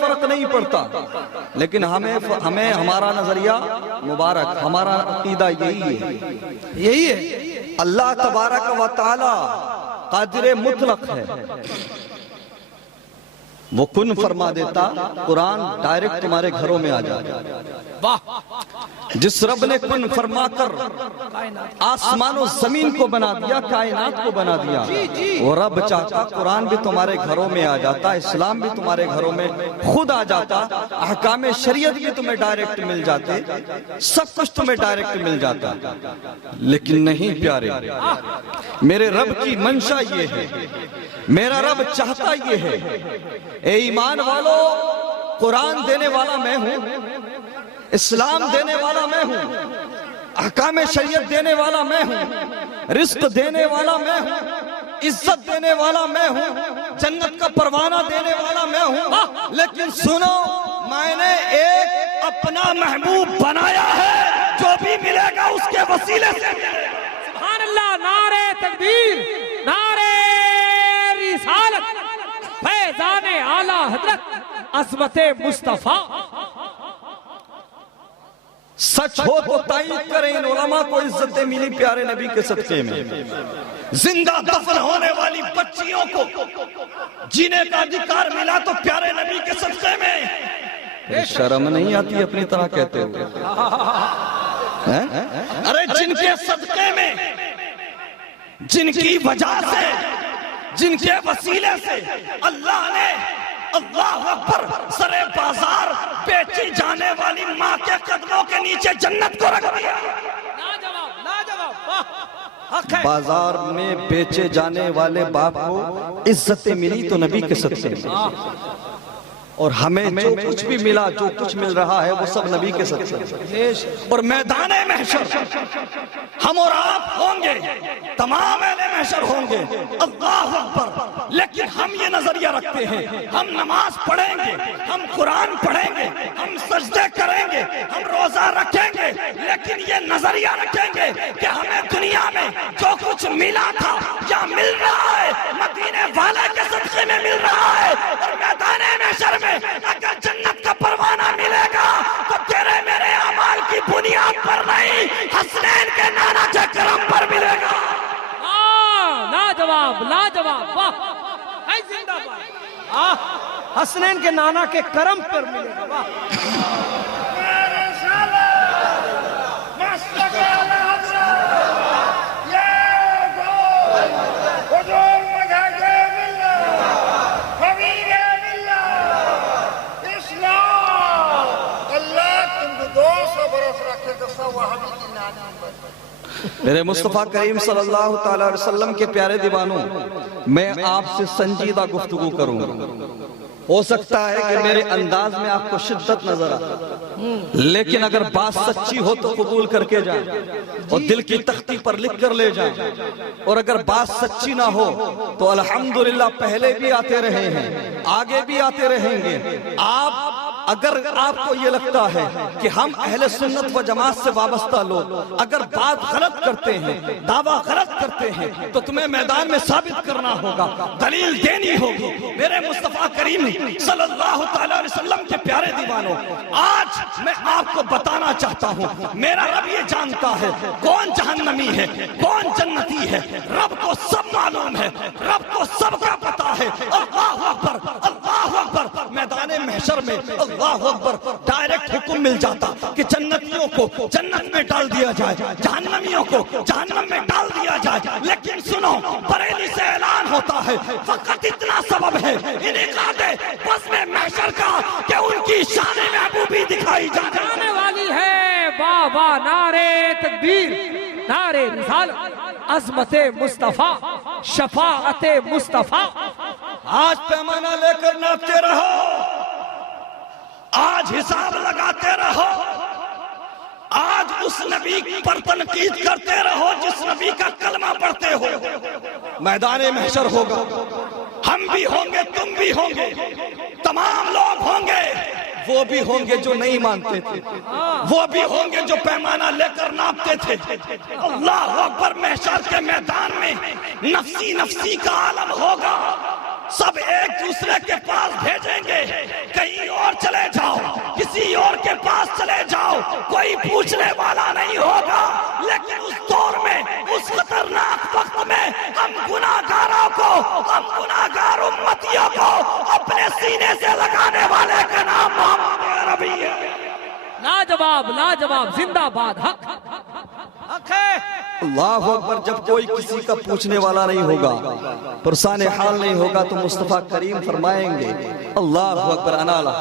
فرق نہیں پڑتا، لیکن ہمیں ہمارا نظریہ مبارک، ہمارا عقیدہ یہی ہے۔ اللہ تبارک و تعالی قادر مطلق ہے، وہ کن فرما دیتا، قرآن ڈائریکٹ تمہارے گھروں میں آ جاتا۔ جس رب نے کن فرما کر آسمان و زمین کو بنا دیا، کائنات کو بنا دیا، وہ رب چاہتا قرآن بھی تمہارے گھروں میں آ جاتا، اسلام بھی تمہارے گھروں میں خود آ جاتا، احکام شریعت بھی تمہیں ڈائریکٹ مل جاتے، سب کچھ تمہیں ڈائریکٹ مل جاتا، لیکن نہیں پیارے، میرے رب کی منشا یہ ہے، میرا رب چاہتا یہ ہے۔ اے ایمان والو، قرآن دینے والا میں ہوں، اسلام دینے والا میں ہوں، احکام شریعت دینے والا میں ہوں، رزق دینے والا میں ہوں، عزت دینے والا میں ہوں، جنت کا پروانہ دینے والا میں ہوں، لیکن سنو، میں نے ایک اپنا محبوب بنایا ہے، جو بھی ملے گا اس کے وسیلے سے ملے گا۔ سبحان اللہ، نعرہ تکبیر، نعرہ رسالت، فیضان اعلی حضرت عظمت مصطفیٰ۔ سچ ہو تو تائید کریں، ان علماء کو عزتیں ملی پیارے نبی کے صدقے میں، زندہ دفن ہونے والی بچیوں کو جینے کا ادھیکار ملا تو پیارے نبی کے صدقے میں۔ شرم نہیں آتی اپنی طرح کہتے ہوئے؟ ارے جن کے صدقے میں، جن کی وجہ سے، جن کے وسیلے سے اللہ نے، اللہ اکبر، سرے بازار بیچی جانے والی ماں کے قدموں کے نیچے جنت کو رکھ دیا۔ بازار میں بیچے جانے والے باپ کو عزتیں ملی تو نبی کے صدقے میں، اور ہمیں جو کچھ بھی ملا، جو کچھ مل رہا ہے وہ سب نبی کے صدقے میں۔ اور میدان محشر ہم اور آپ ہوں گے، تمام اہل محشر ہوں گے، اللہ اکبر، لیکن ہم یہ نظریہ رکھتے ہیں، ہم نماز پڑھیں گے، ہم قرآن پڑھیں گے، ہم سجدے کریں گے، ہم روزہ رکھیں گے، لیکن یہ نظریہ رکھیں گے کہ ہمیں دنیا میں جو کچھ ملا تھا یا مل رہا ہے مدینے والے کے صدقے میں مل رہا ہے، اور میدان محشر میں اگر جنت کا پروانہ ملے گا تو تیرے میرے اعمال کی بنیاد پر نہیں، حسنین کے نانا کے کرم پر ملے گا۔ لاجواب، لاجواب، واہ، اے زندہ باد، حسنین کے نانا کے کرم پر ملے گا، واہ۔ میرے مصطفیٰ کریم صلی اللہ تعالیٰ علیہ وسلم کے پیارے دیوانوں، میں آپ سے سنجیدہ گفتگو کروں گا، ہو سکتا ہے کہ میرے انداز میں آپ کو شدت نظر آئے، لیکن اگر بات سچی ہو تو قبول کر کے جائیں اور دل کی تختی پر لکھ کر لے جائیں، اور اگر بات سچی نہ ہو تو الحمدللہ پہلے بھی آتے رہے ہیں، آگے بھی آتے رہیں گے۔ اگر آپ کو یہ لگتا ہے کہ ہم اہل سنت و جماعت سے وابستہ لوگ اگر بات غلط کرتے ہیں، دعویٰ غلط کرتے ہیں، تو تمہیں میدان میں ثابت کرنا ہوگا، دلیل دینی ہوگی۔ میرے مصطفیٰ کریم صلی اللہ تعالیٰ علیہ وسلم کے پیارے دیوانوں، آج میں آپ کو بتانا چاہتا ہوں، میرا رب یہ جانتا ہے کون جہنمی ہے، کون جنتی ہے، رب کو سب معلوم ہے، رب کو سب کا پتا ہے۔ اللہ اکبر، اللہ اکبر، میدان محشر میں اللہ اکبر ڈائریکٹ حکم مل جاتا کہ جنتیوں کو جنت میں ڈال دیا جائے، جہنمیوں کو جہنم میں ڈال دیا جائے، لیکن سنو، بریلی سے اعلان ہوتا ہے فقط اتنا سبب ہے انعقاد بزم محشر کا کہ ان کی شان محبوبی دکھائی جانے والی ہے۔ بابا، نعرہ تکبیر، نعرہ رسالت، عظمت مصطفیٰ، شفاعت مصطفیٰ۔ آج پیمانہ لے کر ناپتے رہو، آج حساب لگاتے رہو، آج اس نبی پر تنقید کرتے رہو جس نبی کا کلمہ پڑھتے ہو۔ میدان محشر ہوگا، ہم بھی ہوں گے، تم بھی ہوں گے، تمام لوگ ہوں گے، وہ بھی ہوں گے جو نہیں مانتے تھے، وہ بھی ہوں گے جو پیمانہ لے کر ناپتے تھے۔ اللہ اکبر، محشر کے میدان میں نفسی نفسی کا عالم ہوگا، سب ایک دوسرے کے پاس بھیجیں گے، کہیں پوچھنے والا نہیں ہوگا، لیکن اس دور میں، اس خطرناک وقت میں ہم گناہگاروں کو، ہم گناہگار امتیوں کو اپنے سینے سے لگانے والے کا نام محمد عربی ہے۔ لاجواب لاجواب، زندہ باد، حق حق ہے۔ اللہ اکبر۔ جب کوئی کسی کا پوچھنے والا نہیں ہوگا، پرسان حال نہیں ہوگا، تو مصطفیٰ کریم فرمائیں گے اللہ اکبر، انا لہ،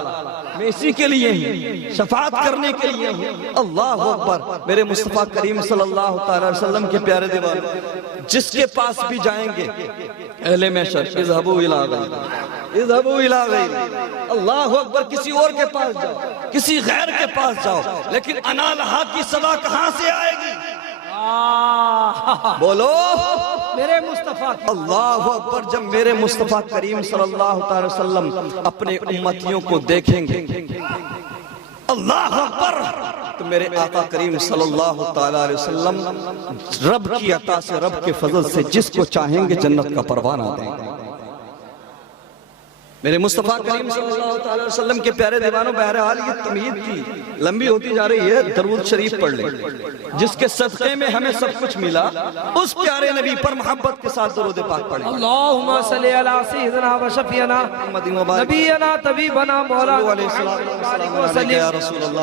میں اسی کے لیے ہوں، شفاعت کرنے کے لیے ہوں۔ اللہ اکبر۔ میرے مصطفیٰ کریم صلی اللہ تعالی وسلم کے پیارے دیوانوں، جس کے پاس بھی جائیں گے اہل محشر، اذهبوا الى غیر، اذهبوا الى غیر، اللہ اکبر، کسی اور کے پاس جاؤ، کسی غیر کے پاس جاؤ، لیکن انا لہا کی صدا کہاں سے آئے گی؟ بولو میرے مصطفیٰ کی۔ اللہ اکبر۔ جب میرے مصطفیٰ کریم صلی اللہ تعالی وسلم اپنے امتیوں کو دیکھیں گے، اللہ اکبر، تو میرے آقا کریم صلی اللہ تعالی علیہ وسلم رب کی عطا سے، رب کے فضل سے جس کو چاہیں گے جنت کا پروانہ دیں گے۔ میرے مصطفیٰ کریم صلی اللہ تعالی وسلم کے پیارے دیوانوں، بہرحال یہ تمہید کی لمبی ہوتی جا رہی ہے، درود شریف پڑھ لیں، جس کے صدقے میں ہمیں سب کچھ ملا، اس پیارے نبی پر محبت کے ساتھ درود پاک پڑھیں۔ اللہم صلی علی سیدنا و شفیعنا نبینا طبیبنا مولانا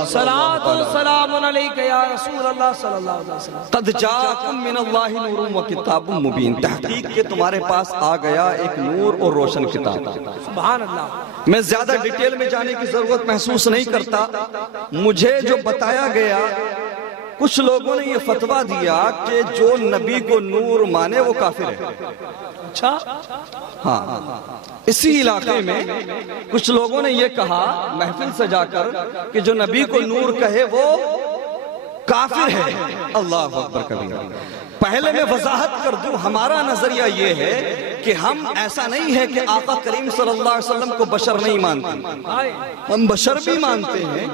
صلاۃ و سلام علیک یا رسول اللہ صلی اللہ علیہ وسلم۔ قد جاءکم من اللہ نور و کتاب مبین، تحقیق کہ تمہارے پاس آ گیا ایک نور اور روشن کتاب۔ سبحان اللہ۔ میں زیادہ ڈیٹیل میں جانے کی ضرورت محسوس نہیں کرتا، مجھے جو بتایا گیا، کچھ لوگوں نے یہ فتویٰ دیا کہ جو نبی کو نور مانے وہ کافر ہے۔ اچھا، ہاں، اسی علاقے میں کچھ لوگوں نے یہ کہا محفل سے جا کر کہ جو نبی کو نور کہے وہ کافر ہے۔ اللہ اکبر کبیرہ۔ پہلے میں وضاحت کر دوں، ہمارا نظریہ یہ ہے کہ ہم ایسا نہیں ہے کہ آقا کریم صلی اللہ علیہ وسلم کو بشر نہیں مانتے، ہم بشر بھی مانتے ہیں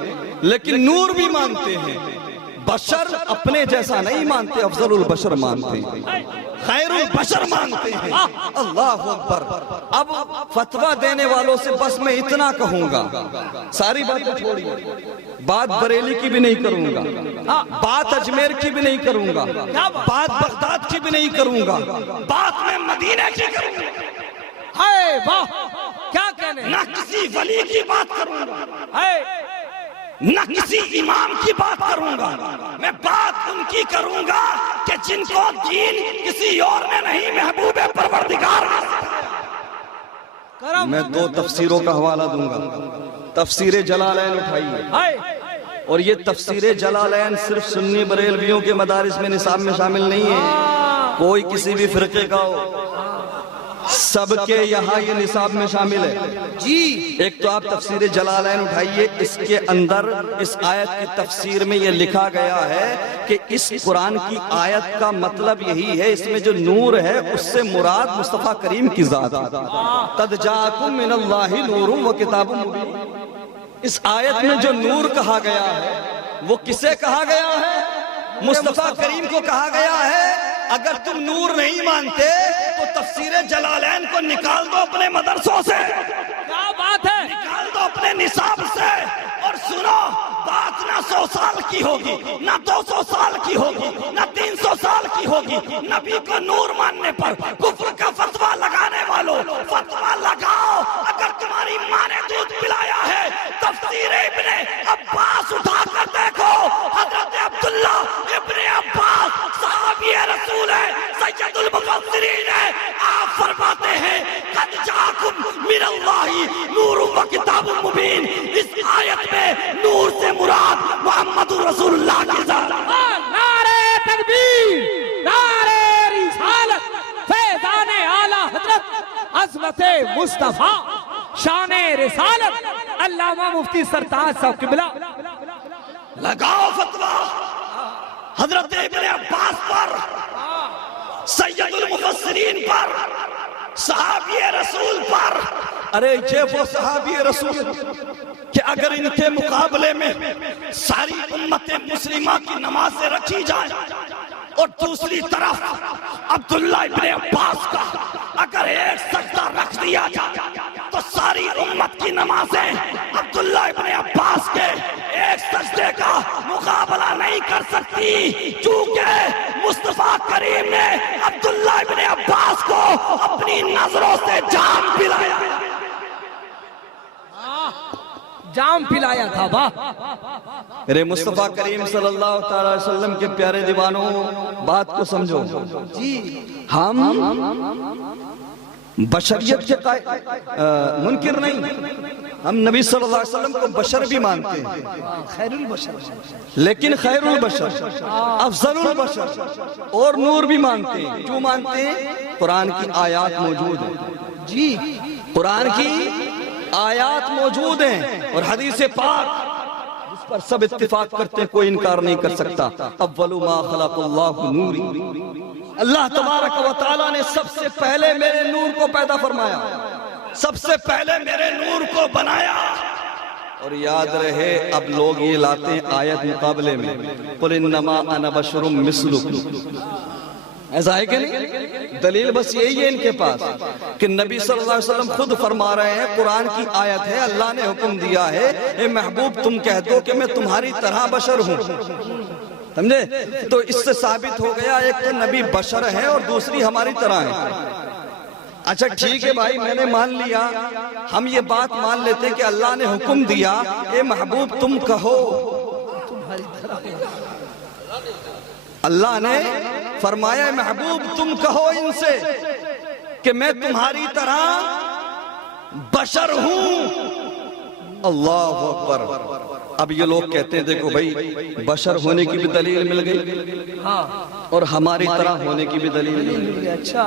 لیکن نور بھی مانتے ہیں۔ بشر اپنے جیسا نہیں مانتے، افضل البشر مانتے ہیں، خیر البشر مانتے ہیں۔ اللہ اکبر۔ اب فتویٰ دینے والوں سے بس میں اتنا کہوں گا، ساری باتیں چھوڑیے، بات بریلی کی بھی نہیں کروں گا، بات اجمیر کی بھی نہیں کروں گا، بات بغداد کی بھی نہیں کروں گا، بات میں مدینہ کی کروں گا، ہائے واہ، کیا کہنے، نہ کسی ولی کی بات کروں گا، ہائے، نہ کسی امام کی بات کروں گا، میں بات ان کی کروں گا کہ جن کو دین کسی اور نے نہیں، محبوب پروردگار نے۔ کرم، میں دو تفسیروں کا حوالہ دوں گا۔ تفسیر جلالین اٹھائیے، ہائے، اور یہ تفسیر جلالین صرف سنی بریلویوں کے مدارس میں نصاب میں شامل نہیں ہے، کوئی کسی بھی فرقے کا ہو، سب کے یہاں یہ نصاب میں شامل ہے جی۔ ایک تو آپ تفسیر جلالین اٹھائیے، اس کے اندر اس آیت کی تفسیر میں یہ لکھا گیا ہے کہ اس قرآن کی آیت کا مطلب یہی ہے، اس میں جو نور ہے اس سے مراد مصطفیٰ کریم کی ذات ہے۔ قد جاءکم من اللہ نور و کتاب مبین۔ اس آیت میں جو نور کہا گیا ہے وہ کسے کہا گیا ہے؟ مصطفیٰ کریم کو کہا گیا ہے۔ اگر تم نور نہیں مانتے تو تفسیر جلالین کو نکال دو اپنے مدرسوں سے، کیا بات ہے، نکال دو اپنے نصاب سے، اور سنو، بات نہ 100 سال کی ہوگی، نہ 200 سال کی ہوگی، نہ 300 سال کی ہوگی۔ نبی کو نور ماننے پر کفر کا فتویٰ لگانے والوں، فتویٰ لگاؤ۔ اگر تمہاری ماں نے دودھ پلایا ہے، تفسیر ابن عباس اٹھا کر دیکھو، حضرت عبداللہ ابن عباس صحابی رسول ہے، سید المفسرین ہے، آپ فرماتے ہیں قد جاءکم من اللہ نور و کتاب مبین۔ اس آیت میں نور سے مراد محمد رسول اللہ کی ذات۔ نعرہ تکبیر، نعرہ رسالت، فیضان اعلی حضرت عظمت مصطفیٰ، شان رسالت، علامہ مفتی سرتاج صاحب قبلہ۔ لگاؤ فتویٰ حضرت ابن عباس پر، سید المفسرین پر، صحابی رسول پر۔ ارے یہ وہ صحابی رسول کہ اگر ان کے مقابلے میں ساری امت مسلمہ کی نمازیں رکھی جائیں اور دوسری طرف عبداللہ ابن عباس کا اگر ایک سجدہ رکھ دیا جائے تو ساری امت کی نمازیں عبداللہ ابن عباس کے ایک سجدے کا مقابلہ نہیں کر سکتی، چونکہ مصطفیٰ کریم نے عبداللہ ابن عباس کو اپنی نظروں سے جام پلایا، جام پلایا تھا۔ واہ میرے مصطفیٰ کریم صلی اللہ تعالی علیہ وسلم کے پیارے دیوانوں، بات کو سمجھو جی، ہم بشریت کے منکر نہیں، ہم نبی صلی اللہ علیہ وسلم کو بشر بھی مانتے ہیں، خیر البشر، لیکن خیر البشر، افضل البشر اور نور بھی مانتے ہیں۔ کیوں مانتے ہیں؟ قرآن کی آیات موجود ہیں، جی قرآن کی آیات موجود ہیں اور حدیث پاک جس پر سب اتفاق کرتے ہیں، کوئی انکار نہیں کر سکتا۔ اول ما خلق اللہ نوری، اللہ تبارک و تعالیٰ نے سب سے پہلے میرے نور کو پیدا فرمایا، سب سے پہلے میرے نور کو بنایا۔ اور یاد رہے اب لوگ یہ لاتے ہیں آیت مقابلے میں، قل انما انا بشر مثلکم، ایسا ہے کہ نہیں؟ دلیل بس یہی ہے ان کے پاس کہ نبی صلی اللہ علیہ وسلم خود فرما رہے ہیں، قرآن کی آیت ہے، اللہ نے حکم دیا ہے، اے محبوب تم کہہ دو کہ میں تمہاری طرح بشر ہوں، سمجھے؟ تو اس سے ثابت ہو گیا ایک تو نبی بشر ہے اور دوسری ہماری طرح ہے۔ اچھا ٹھیک ہے بھائی، میں نے مان لیا، ہم یہ بات مان لیتے کہ اللہ نے حکم دیا اے محبوب تم کہو، اللہ نے فرمایا محبوب تم کہو ان سے کہ میں تمہاری طرح بشر ہوں۔ اللہ اکبر۔ اب یہ لوگ کہتے ہیں دیکھو بھائی بشر ہونے کی بھی دلیل مل گئی اور ہماری طرح ہونے کی بھی دلیل مل گئی۔ اچھا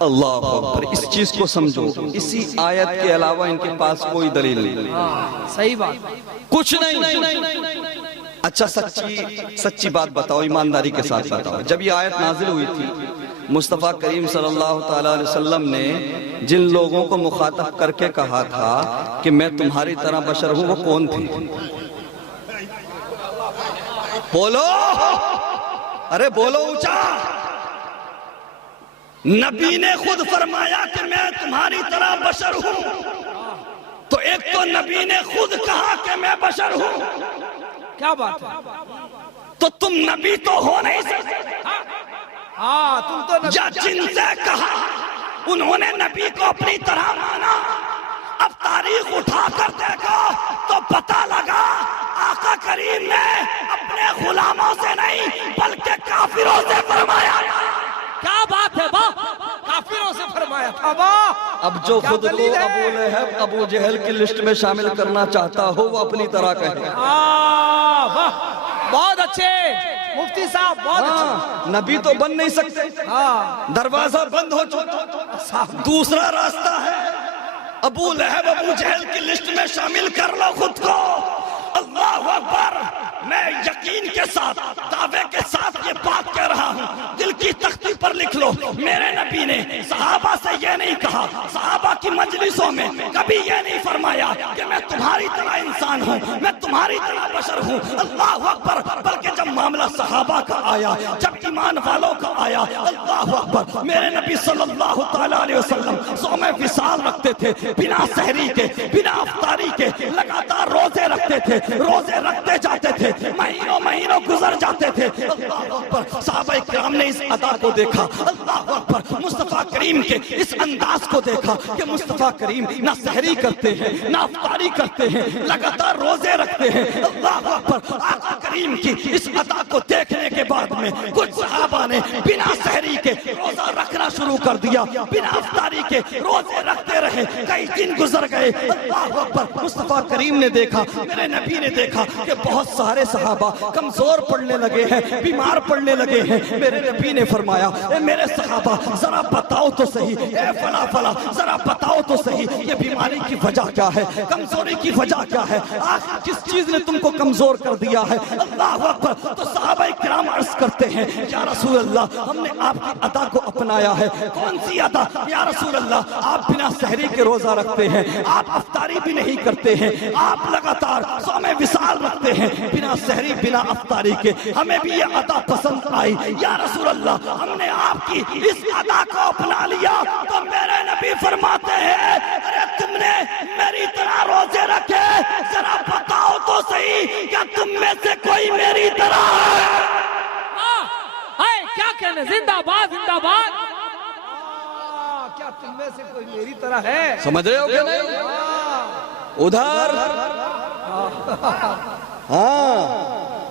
اللہ اکبر، اس چیز کو سمجھو، اسی آیت کے علاوہ ان کے پاس کوئی دلیل نہیں، صحیح بات، کچھ نہیں۔ اچھا سچی بات بتاؤ، ایمانداری کے ساتھ بتاؤ، جب یہ آیت نازل ہوئی تھی مصطفیٰ کریم صلی اللہ تعالی علیہ وسلم نے جن لوگوں کو مخاطب کر کے کہا تھا کہ میں تمہاری طرح بشر ہوں، وہ کون تھے؟ بولو، ارے بولو اونچا۔ نبی نے خود فرمایا کہ میں تمہاری طرح بشر ہوں، تو ایک تو نبی نے خود کہا کہ میں بشر ہوں، کیا بات ہے؟ تو تم نبی تو ہو نہیں سکتے، ہاں تم تو نبی، یا جن سے کہا انہوں نے نبی کو اپنی طرح مانا۔ اب تاریخ اٹھا کر دیکھو تو پتہ لگا آقا کریم نے اپنے غلاموں سے نہیں بلکہ کافروں سے فرمایا۔ کیا بات ہے؟ واہ، کافروں سے فرمایا تھا، واہ۔ اب جو خود کو ابو لہب ابو جہل کی لسٹ میں شامل کرنا چاہتا ہو وہ اپنی طرح کہے۔ واہ، بہت اچھے مفتی صاحب، بہت اچھے۔ نبی تو بن نہیں سکتے، دروازہ بند ہو چکا، دوسرا راستہ ہے، ابو لہب ابو جہل کی لسٹ میں شامل کر لو خود کو۔ اللہ اکبر۔ میں یقین کے ساتھ دعوے کے ساتھ یہ بات کہہ رہا ہوں، دل کی تختی پر لکھ لو، میرے نبی نے صحابہ سے یہ نہیں کہا، صحابہ کی مجلسوں میں کبھی یہ نہیں فرمایا کہ میں تمہاری طرح انسان ہوں، میں تمہاری طرح بشر ہوں۔ اللہ اکبر۔ بلکہ جب معاملہ صحابہ کا آیا، جب ایمان والوں کا آیا، اللہ اکبر، میرے نبی صلی اللہ تعالیٰ علیہ وسلم صوم وصال رکھتے تھے، بنا سحری کے، بنا افطاری کے، لگاتار روزے رکھتے تھے، روزے رکھتے جاتے تھے، مہینوں مہینوں گزر جاتے تھے۔ اللہ اکبر۔ صحابہ کرام نے اس ادا کو دیکھا، اللہ اکبر، مصطفیٰ کریم کے اس انداز کو دیکھا کہ مصطفیٰ کریم نہ سحری کرتے ہیں نہ افطاری کرتے ہیں، لگاتار روزے رکھتے ہیں۔ اللہ اکبر۔ آقا کریم کی اس ادا کو دیکھنے کے بعد میں کچھ صحابہ نے بنا سحری کے روزہ رکھنا شروع کر دیا، بنا افطاری کے روزے رکھتے رہے، کئی دن گزر گئے۔ اللہ اکبر۔ مصطفیٰ کریم نے دیکھا، میرے نبی نے دیکھا کہ بہت سارے صحابہ کمزور پڑنے لگے ہیں، بیمار پڑنے لگے ہیں۔ میرے نبی نے فرمایا اے میرے صحابہ ذرا بتاؤ تو صحیح، اے فلا فلا ذرا بتاؤ تو صحیح، یہ بیماری کی وجہ کیا ہے، کمزوری کی وجہ کیا ہے، آخر کس چیز نے تم کو کمزور کر دیا ہے؟ اللہ اکبر۔ تو صحابہ کرام عرض کرتے ہیں یا رسول اللہ ہم نے آپ کی ادا کو اپنایا ہے۔ کون سی ادا؟ یا رسول اللہ آپ بنا سحری کے روزہ رکھتے ہیں، آپ افطاری بھی نہیں کرتے ہیں، آپ لگاتار صوم وصال رکھتے ہیں، بنا سحری بنا افطاری کے، ہمیں بھی یہ ادا پسند آئی۔ یا رسول اللہ ہم نے آپ کی اس ادا کو اپنا لیا۔ تو میرے نبی فرماتے ہیں ارے تم نے میری طرح روزے رکھے، ذرا بتاؤ تو صحیح کیا تم میں سے کوئی میری طرح ہے؟ کہنے زندہ باد زندہ باد. کیا تم میں سے کوئی میری طرح ہے؟ سمجھ رہے ہو کہ نہیں؟ ادھر ہاں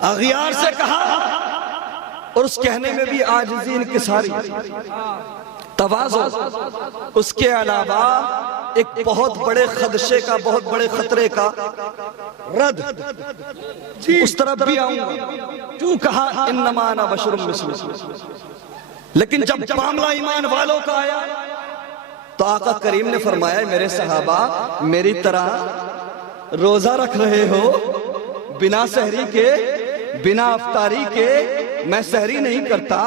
اغیار سے کہا، اور اس کہنے میں بھی عاجزی انکساری، تواضع، اس کے علاوہ ایک بہت بڑے خدشے کا، بہت بڑے خطرے کا رد. اس طرف بھی آؤں گا. کیوں کہا انما انا بشر مثلکم؟ لیکن جب معاملہ ایمان والوں کا آیا تو آقا کریم نے فرمایا میرے صحابہ میری طرح روزہ رکھ رہے ہو بنا سحری کے، بنا افطاری کے. میں سحری نہیں کرتا،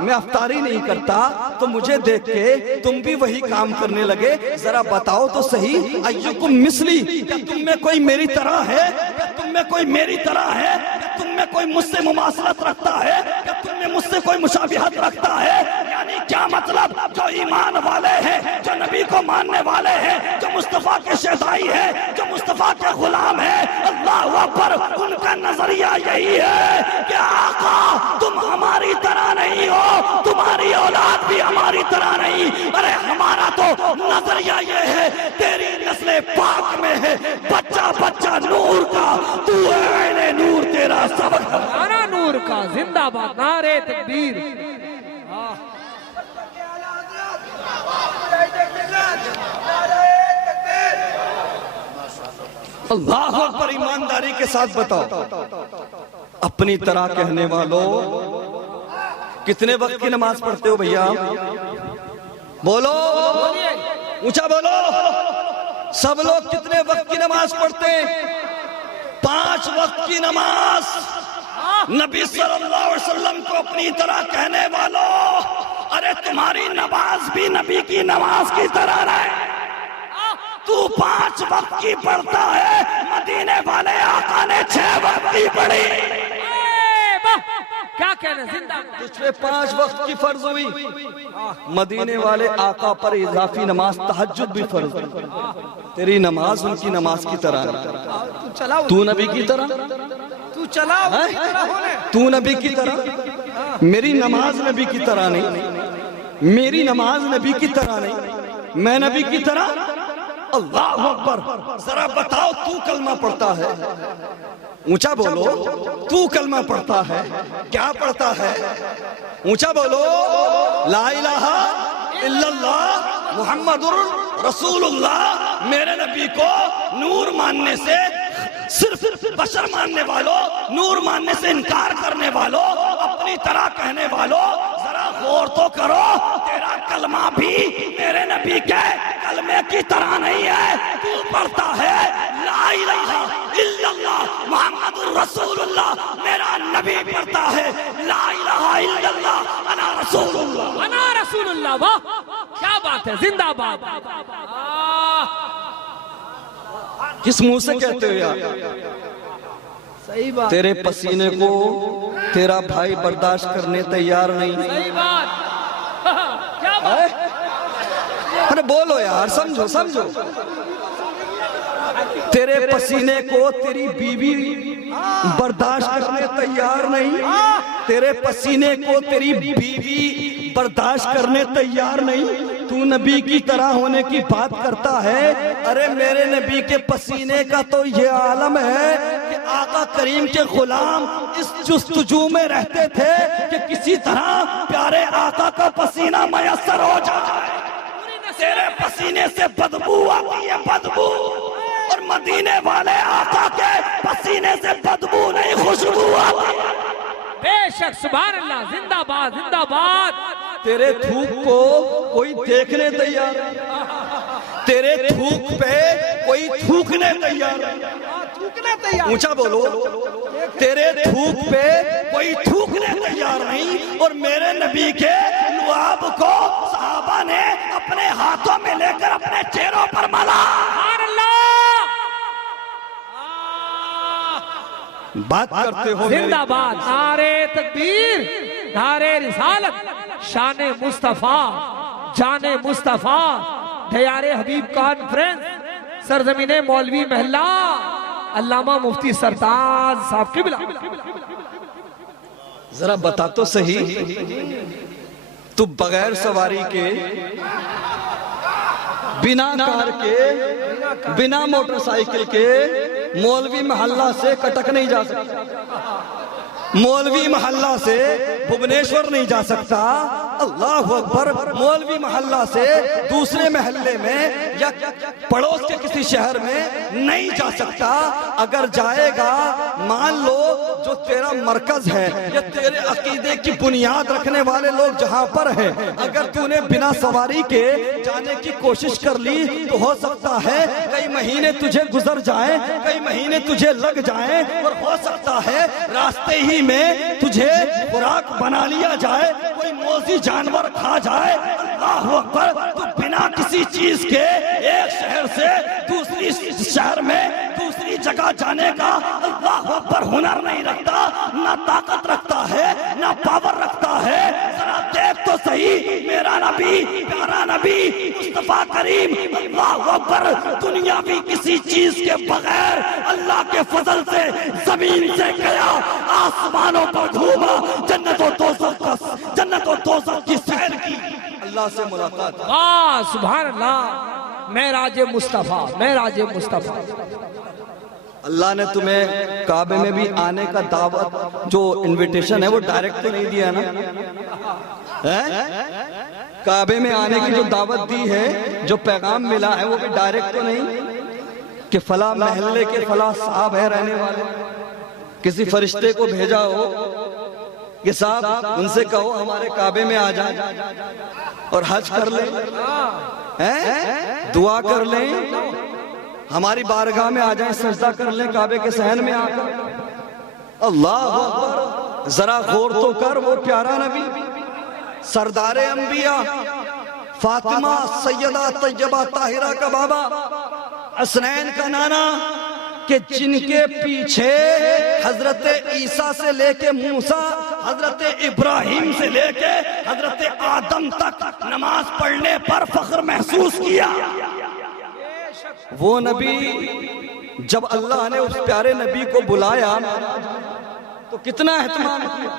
میں افطاری نہیں کرتا، تو مجھے دیکھ کے تم بھی وہی کام کرنے لگے. ذرا بتاؤ تو صحیح، ایکم مثلی، کیا تم میں کوئی میری طرح ہے؟ کیا تم میں کوئی میری طرح ہے؟ کیا تم میں کوئی مجھ سے مماثلت رکھتا ہے؟ کیا تم میں مجھ سے کوئی مشابہت رکھتا ہے؟ یعنی کیا مطلب؟ جو ایمان والے ہیں، جو نبی کو ماننے والے ہیں، جو مصطفیٰ کے شہدائی ہیں، جو مصطفیٰ کے غلام ہیں، اللہ اکبر، ان کا نظریہ یہی ہے کہ آقا تم ہماری طرح نہیں ہو، تمہاری اولاد بھی ہماری طرح نہیں. ارے ہمارا تو نظریہ یہ ہے تیری نسل پاک میں ہے بچہ بچہ نور کا، تو ہے نور، تیرا سبق نعرہ نور کا زندہ باد، نعرہ تکبیر. اللہ اکبر. ایمانداری کے ساتھ بتاؤ اپنی طرح کہنے والوں کتنے وقت کی نماز پڑھتے ہو بھیا؟ بولو، اونچا بولو. سب لوگ کتنے وقت کی نماز پڑھتے ہیں؟ 5 وقت کی نماز. نبی صلی اللہ علیہ وسلم کو اپنی طرح کہنے والوں، ارے تمہاری نماز بھی نبی کی نماز کی طرح رہے. تو 5 وقت کی پڑھتا ہے، مدینے والے آقا نے 6 وقت کی پڑھی. کیا کہنے زندہ تجھ پہ 5 وقت کی فرض ہوئی، مدینے والے آقا پر اضافی نماز تہجد بھی فرض ہوئی. تیری نماز ان کی نماز کی طرح ہے. تو نبی کی طرح، تو نبی کی طرح. میری نماز نبی کی طرح نہیں، میری نماز نبی کی طرح نہیں، میں نبی کی طرح. اللہ اکبر. ذرا بتاؤ تو کلمہ پڑھتا ہے، اونچا بولو، تو کلمہ پڑھتا ہے، کیا پڑھتا ہے؟ اونچا بولو، لا الہ الا اللہ محمد رسول اللہ. میرے نبی کو نور ماننے سے، صرف بشر ماننے والوں، نور ماننے سے انکار کرنے والوں، اپنی طرح کہنے والوں، ذرا غور تو کرو. تیرا کلمہ بھی میرے نبی کے کلمے کی طرح نہیں ہے. تو پڑھتا ہے لا الہ الا اللہ محمد رسول اللہ، میرا نبی پڑھتا ہے لا الہ الا اللہ انا رسول اللہ. انا رسول اللہ. واہ کیا بات ہے، زندہ باد. کس منہ سے کہتے ہو یار؟ صحیح بات، تیرے پسینے کو تیرا بھائی برداشت کرنے تیار نہیں. صحیح بات. کیا بات. ارے بولو یار، سمجھو سمجھو. تیرے پسینے کو تیری بیوی برداشت کرنے تیار نہیں، تیرے پسینے کو تیری بیوی برداشت کرنے تیار نہیں. تو نبی کی طرح ہونے کی بات کرتا ہے. ارے میرے نبی کے پسینے کا تو یہ عالم ہے کہ آقا کریم کے غلام اس جستجو میں رہتے تھے کہ کسی طرح پیارے آقا کا پسینہ میسر ہو جائے. تیرے پسینے سے بدبو آتی ہے، بدبو. اور مدینے والے آقا کے پسینے سے بدبو نہیں، خوشبو آتی ہے. بے شک، سبحان اللہ. زندہ باد زندہ باد. تیرے تھوک کو کوئی دیکھنے تیار، تیرے تھوک پہ کوئی تھوکنے تیار. اونچا بولو، تیرے تھوک پہ کوئی تھوکنے تیار نہیں. اور میرے نبی کے لعاب کو صحابہ نے اپنے ہاتھوں میں لے کر اپنے چہروں پر ملا. سبحان اللہ. بات کرتے ہو زندہ باد. نعرہ تکبیر، نعرہ رسالت. شان مصطفیٰ، جان مصطفیٰ. دیار حبیب کانفرنس، سرزمین مولوی محلہ، علامہ مفتی سرتاج صاحب قبلہ. ذرا بتا تو صحیح تو بغیر سواری کے، بنا کار کے، بنا موٹر سائیکل کے مولوی محلہ سے کٹک نہیں جا سکتا، مولوی محلہ سے بھبنیشور نہیں جا سکتا، اللہ اکبر، مولوی محلہ سے دوسرے محلے میں یا پڑوس کے کسی شہر میں نہیں جا سکتا۔ اگر جائے گا، مان لو جو تیرا مرکز ہے یا تیرے عقیدے کی بنیاد رکھنے والے لوگ جہاں پر ہیں، اگر تو نے بنا سواری کے جانے کی کوشش کر لی تو ہو سکتا ہے کئی مہینے تجھے گزر جائیں، کئی مہینے تجھے لگ جائیں، اور ہو سکتا ہے راستے ہی میں تجھے خوراک بنا لیا جائے، کوئی موذی جانور کھا جائے۔ اللہ اکبر، تو بنا کسی چیز کے ایک شہر سے دوسری شہر میں دوسری جگہ جانے کا اللہ اکبر ہنر نہیں رکھتا، نہ طاقت رکھتا ہے، نہ پاور رکھتا ہے۔ ذرا دیکھ تو صحیح، میرا نبی، پیارا نبی مصطفیٰ کریم اللہ اکبر دنیاوی کسی چیز کے بغیر اللہ کے فضل سے زمین سے گیا، آسمانوں پر گھوما، جنت و دوزخ کی سیر کی، اللہ سے ملاقات۔ واہ سبحان اللہ، معراج مصطفیٰ، معراج مصطفیٰ۔ اللہ نے تمہیں کعبے میں بھی آنے کا دعوت، جو انویٹیشن ہے وہ ڈائریکٹ تو نہیں دیا نا، کعبے میں آنے کی جو دعوت دی ہے، جو پیغام ملا ہے، وہ بھی ڈائریکٹ تو نہیں کہ فلاں محلے کے فلاں صاحب ہے رہنے والے، کسی فرشتے کو بھیجا ہو کہ صاحب ان سے کہو ہمارے کعبے میں آ جائیں اور حج کر لیں، دعا کر لیں، ہماری بارگاہ میں آ جائیں، سجدہ کر لیں کعبے کے صحن میں آ کر۔ اللہ اکبر، ذرا غور تو کر، وہ پیارا نبی، سردار انبیاء، فاطمہ سیدہ طیبہ طاہرہ کا بابا، حسنین کا نانا، کہ جن کے پیچھے حضرت عیسیٰ سے لے کے موسیٰ، حضرت ابراہیم سے لے کے حضرت آدم تک نماز پڑھنے پر فخر محسوس کیا۔ وہ نبی، جب اللہ نے اس پیارے نبی کو بلایا تو کتنا اہتمام کیا،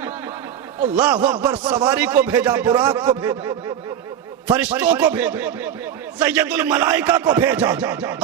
اللہ اکبر، سواری کو بھیجا، براق کو بھیجا، فرشتوں کو بھیجا، سید الملائکہ کو بھیجا۔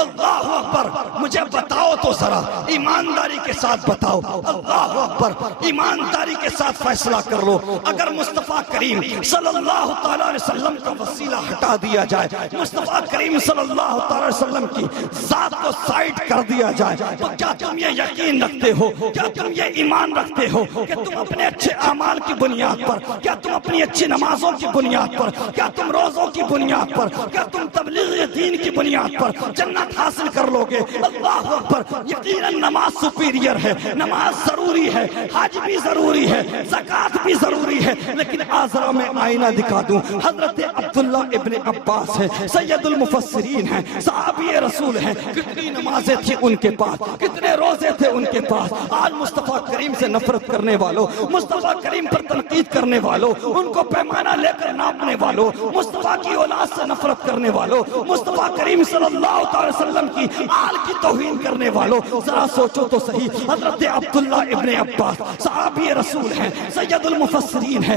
اللہ اکبر، مجھے بتاؤ تو ذرا، ایمانداری کے ساتھ بتاؤ، اللہ اکبر، ایمانداری کے ساتھ فیصلہ کر لو، اگر مصطفیٰ کریم صلی اللہ تعالیٰ علیہ وسلم کا وسیلہ ہٹا دیا جائے، مصطفیٰ کریم صلی اللہ تعالیٰ علیہ وسلم کی ذات کو سائٹ کر دیا جائے، تو کیا تم یہ یقین رکھتے ہو، کیا تم یہ ایمان رکھتے ہو کہ تم اپنے اچھے اعمال کی بنیاد پر، کیا تم اپنی اچھی نمازوں کی بنیاد پر، کیا تم روزوں کی بنیاد پر، کیا تم تبلیغ دین کی بنیاد پر جنت حاصل کر لو گے؟ اللہ اکبر، یقیناً نماز سپیریئر ہے، نماز ضروری ہے، حج بھی ضروری ہے، زکوٰۃ بھی ضروری ہے، لیکن آذرا میں آئینہ دکھا دوں، حضرت عبداللہ ابن عباس ہے، سید المفسرین ہیں، صحابی رسول ہیں، کتنی نمازیں تھی ان کے پاس، کتنے روزے تھے ان کے پاس۔ آج مصطفیٰ کریم سے نفرت کرنے والوں، مصطفیٰ کریم پر تنقید کرنے والوں، ان کو پیمانہ لے کر ناپنے والوں، مصطفیٰ کی اولاد سے نفرت کرنے والوں، مصطفیٰ کریم صلی اللہ علیہ وسلم کی آل کی توہین کرنے والوں، ذرا سوچو تو صحیح، حضرت عبداللہ ابن عباس صحابی رسول ہیں، سید المفسرین ہیں،